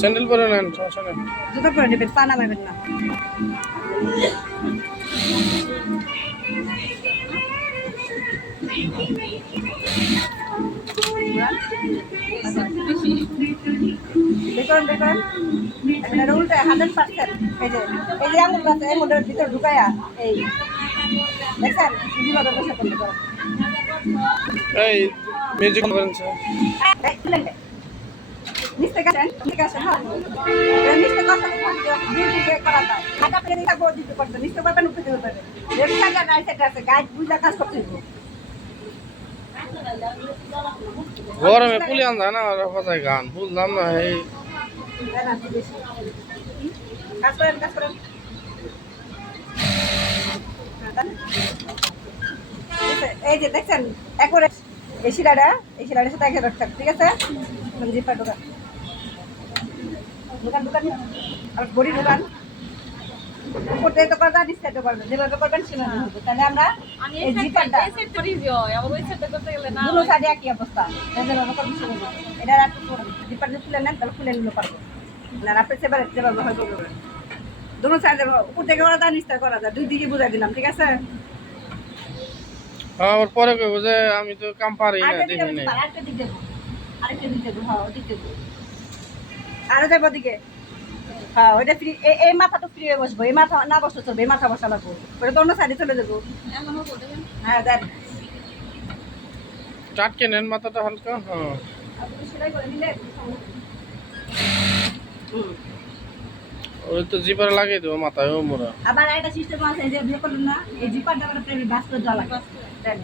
Sandal পরে নেন, সমস্যা নেই। জুতো পরে নেবেন, পা নামাবেন না। দেখুন দেখুন, এটা উল্টে 100%। এই যে আঙুল আছে, এই মুন্ডের ভিতর ঢুকায়া এই দেখছেন যেভাবে বসে করতে পারেন। এই মিউজিক করেন স্যার। নিচে গেছেন, নিচে আসেন, হ্যাঁ নিচে কথা দিকে করা যায়। হাঁটা পেয়ে নিচে বড় দিতে করতে নিচে করবেন, উপরে দিতে পারবেন। লেফট সাইড আর রাইট সাইড আছে, গাইড বুঝা কাজ করতে হবে। গরমে পুলি আন যায় না, আর কোথায় গান বুঝলাম না। এই কাজ করেন, কাজ করেন। এই যে দেখছেন একবারে এই শিলাটার সাথে একে রাখছেন, ঠিক আছে? জিপার দোকান দোকান দোকান আর বড়ি দোকান করতে তো করবা, ডিসকাইড করবেন, যেভাবে করবেন সেভাবে হবে। তাহলে আমরা এই জিপারটা দুটো সাইডে একই অবস্থা, যেভাবে করবেন সেভাবে। এটা একটু জিপার যদি খুলে নেন তাহলে খুলে নিতে পারবো না। আপনি যেভাবে হয় করবেন, দুটো সাইডে উপর থেকে করা যায়, নিচ থেকে করা যায়, দুই দিকে বুঝাই দিলাম, ঠিক আছে? আর পরে কইব যে আমি তো কাম পারি না, দেখি নাই। আরেকটা দিক দেবো, আরেকটা দিক দেবো, হ্যাঁ ওদিক দেবো, আরো যাবো ওদিকে। হ্যাঁ ওইটা ফ্রি, এই মাথা তো ফ্রি হয়ে বসবো, এই মাথা না বসতে চলবে, এই মাথা বসা লাগবো, ওটা তো অন্য সাইডে চলে যাবো। হ্যাঁ দেন, টাটকে নেন মাথাটা হালকা। হ্যাঁ আপনি সেলাই করে নিলে ওই তো জিপারে লাগিয়ে দেবো মাথায়, ও মোরা। আবার একটা সিস্টেম আছে যে বিয়ে করলেন না, এই জিপারটা করে প্রেমে বাস করে দেওয়া লাগে। দেন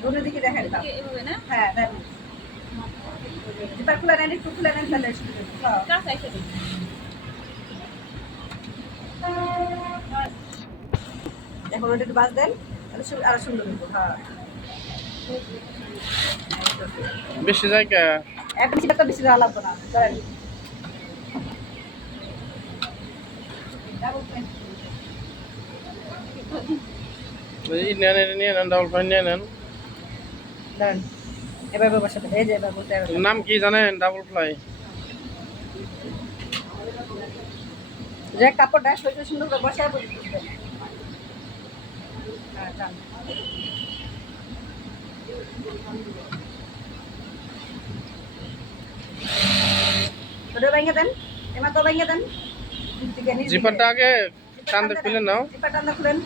দুটো দিকে দেখেন দাও, হ্যাঁ দেন জিপার খুলে নেন, একটু খুলে নেন, তাহলে এখন ওটা একটু বাস দেন, তাহলে আরো সুন্দর হইব। হ্যাঁ বেশি জায়গা এখন সেটা তো বেশি দেওয়া লাগবে না, ধরেন নিয়ে নেন, ডাবল ফাইন নিয়ে নেন। ধরেন এবার বসাতে এই যে এবার বলতে হবে। নাম কি জানেন? Double fly. যে কাপড়টা সইতে সুন্দর করে বসায় বলি দিবেন। হ্যাঁ যান, ওটা ভেঙে দেন, এবার তো ভেঙে দেন। জিপারটা আগে টানতে খুলে নাও। জিপার টানতে খুলেন।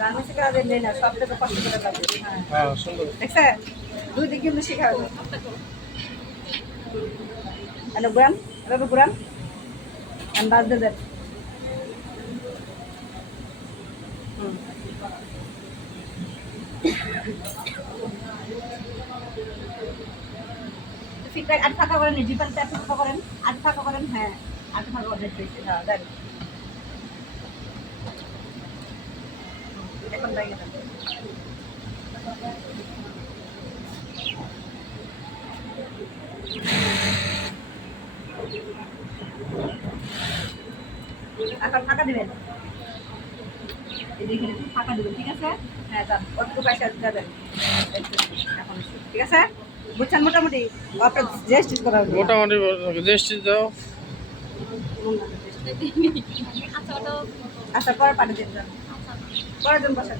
রান্না শেখাবেন নেই না, সব থেকে কষ্ট করে লাগবে। হ্যাঁ সুন্দর। দেখছেন দুই দিক কিন্তু শেখাবেন। হ্যালো ঘুরান, এভাবে ঘুরান, বাস দিয়ে দেন। ঠিকঠাক আট ফাঁকা করেন, জিপারটা একটু ফাঁকা করেন, আট ফাঁকা করেন, হ্যাঁ আট ফাঁকা করেন, হ্যাঁ দেন। এখন লাগিয়ে দেন। এখন ফাঁকা দিবেন, এদিকে একটু ফাঁকা দিবেন, ঠিক আছে? হ্যাঁ যান, অতটুকু পয়সা যাবেন এখন, ঠিক আছে? বুঝছেন মোটামুটি? আপনার যে স্টিচ করা হবে মোটামুটি যে স্টিচ দাও। আচ্ছা পরে পাঠিয়ে দিন, পরের দিন বসেন।